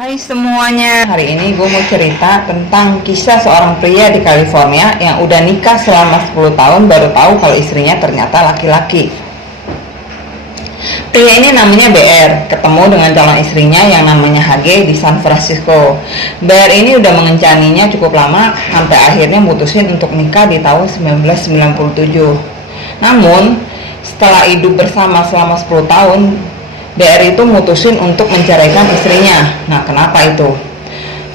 Hai semuanya, hari ini gue mau cerita tentang kisah seorang pria di California yang udah nikah selama 10 tahun baru tahu kalau istrinya ternyata laki-laki. Pria ini namanya BR, ketemu dengan calon istrinya yang namanya HG di San Francisco. BR ini udah mengencaninya cukup lama sampai akhirnya mutusin untuk nikah di tahun 1997. Namun, setelah hidup bersama selama 10 tahun, BR itu mutusin untuk menceraikan istrinya. Nah, kenapa itu?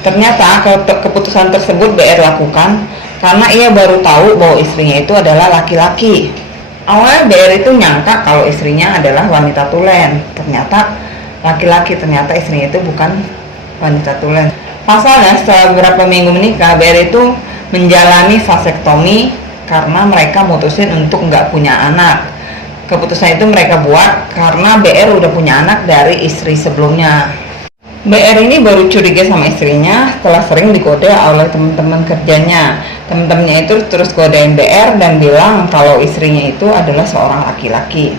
Ternyata keputusan tersebut BR lakukan karena ia baru tahu bahwa istrinya itu adalah laki-laki. Awalnya BR itu nyangka kalau istrinya adalah wanita tulen. Ternyata laki-laki, ternyata istrinya itu bukan wanita tulen. Pasalnya setelah beberapa minggu menikah, BR itu menjalani vasektomi karena mereka mutusin untuk nggak punya anak. Keputusan itu mereka buat karena BR udah punya anak dari istri sebelumnya. BR ini baru curiga sama istrinya setelah sering digoda oleh teman-teman kerjanya. Teman-temannya itu terus godain BR dan bilang kalau istrinya itu adalah seorang laki-laki.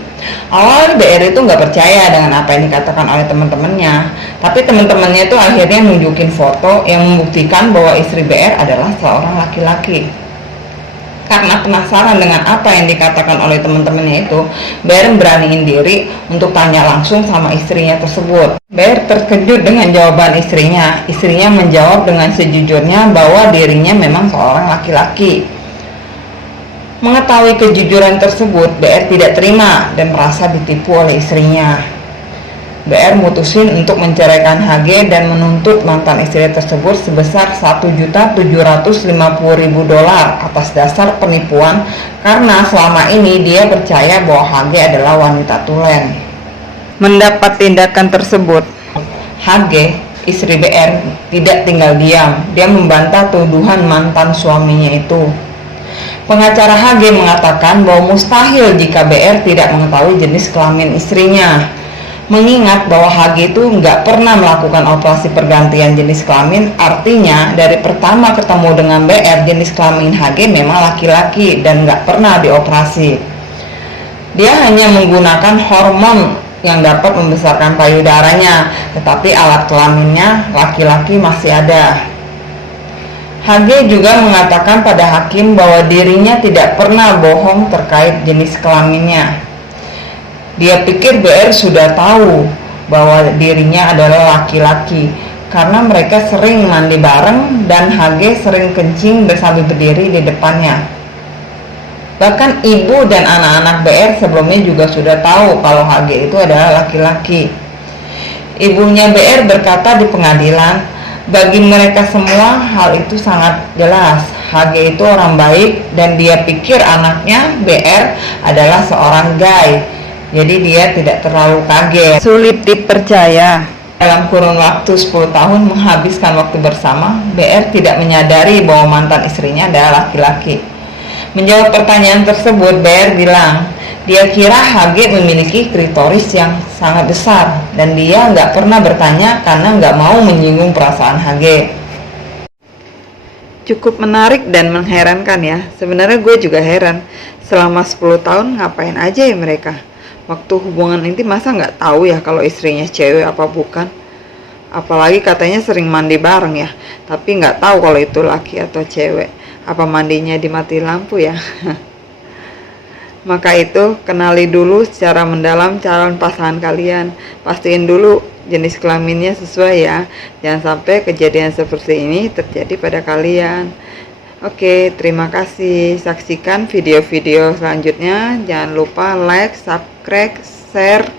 Awalnya BR itu nggak percaya dengan apa yang dikatakan oleh teman-temannya, tapi teman-temannya itu akhirnya nunjukin foto yang membuktikan bahwa istri BR adalah seorang laki-laki. Karena penasaran dengan apa yang dikatakan oleh teman-temannya itu, BR beraniin diri untuk tanya langsung sama istrinya tersebut. BR terkejut dengan jawaban istrinya. Istrinya menjawab dengan sejujurnya bahwa dirinya memang seorang laki-laki. Mengetahui kejujuran tersebut, BR tidak terima dan merasa ditipu oleh istrinya. BR mutusin untuk menceraikan HG dan menuntut mantan istri tersebut sebesar $1.750.000 atas dasar penipuan karena selama ini dia percaya bahwa HG adalah wanita tulen. Mendapat tindakan tersebut, HG, istri BR, tidak tinggal diam. Dia membantah tuduhan mantan suaminya itu. Pengacara HG mengatakan bahwa mustahil jika BR tidak mengetahui jenis kelamin istrinya. Mengingat bahwa HG itu nggak pernah melakukan operasi pergantian jenis kelamin, artinya dari pertama ketemu dengan BR, jenis kelamin HG memang laki-laki dan nggak pernah dioperasi. Dia hanya menggunakan hormon yang dapat membesarkan payudaranya, tetapi alat kelaminnya laki-laki masih ada. HG juga mengatakan pada hakim bahwa dirinya tidak pernah bohong terkait jenis kelaminnya. Dia pikir BR sudah tahu bahwa dirinya adalah laki-laki karena mereka sering mandi bareng dan HG sering kencing sambil berdiri di depannya. Bahkan ibu dan anak-anak BR sebelumnya juga sudah tahu kalau HG itu adalah laki-laki. Ibunya BR berkata di pengadilan, bagi mereka semua hal itu sangat jelas. HG itu orang baik dan dia pikir anaknya BR adalah seorang gay. Jadi dia tidak terlalu kaget. Sulit dipercaya. Dalam kurun waktu 10 tahun menghabiskan waktu bersama, BR tidak menyadari bahwa mantan istrinya adalah laki-laki. Menjawab pertanyaan tersebut, BR bilang, dia kira HG memiliki klitoris yang sangat besar dan dia nggak pernah bertanya karena nggak mau menyinggung perasaan HG. Cukup menarik dan mengherankan ya. Sebenarnya gue juga heran, selama 10 tahun ngapain aja ya mereka? Waktu hubungan intim masa nggak tahu ya kalau istrinya cewek apa bukan? Apalagi katanya sering mandi bareng ya, tapi nggak tahu kalau itu laki atau cewek. Apa mandinya dimati lampu ya? Maka itu, kenali dulu secara mendalam calon pasangan kalian. Pastiin dulu jenis kelaminnya sesuai ya. Jangan sampai kejadian seperti ini terjadi pada kalian. Oke, terima kasih. Saksikan video-video selanjutnya. Jangan lupa like, subscribe, share,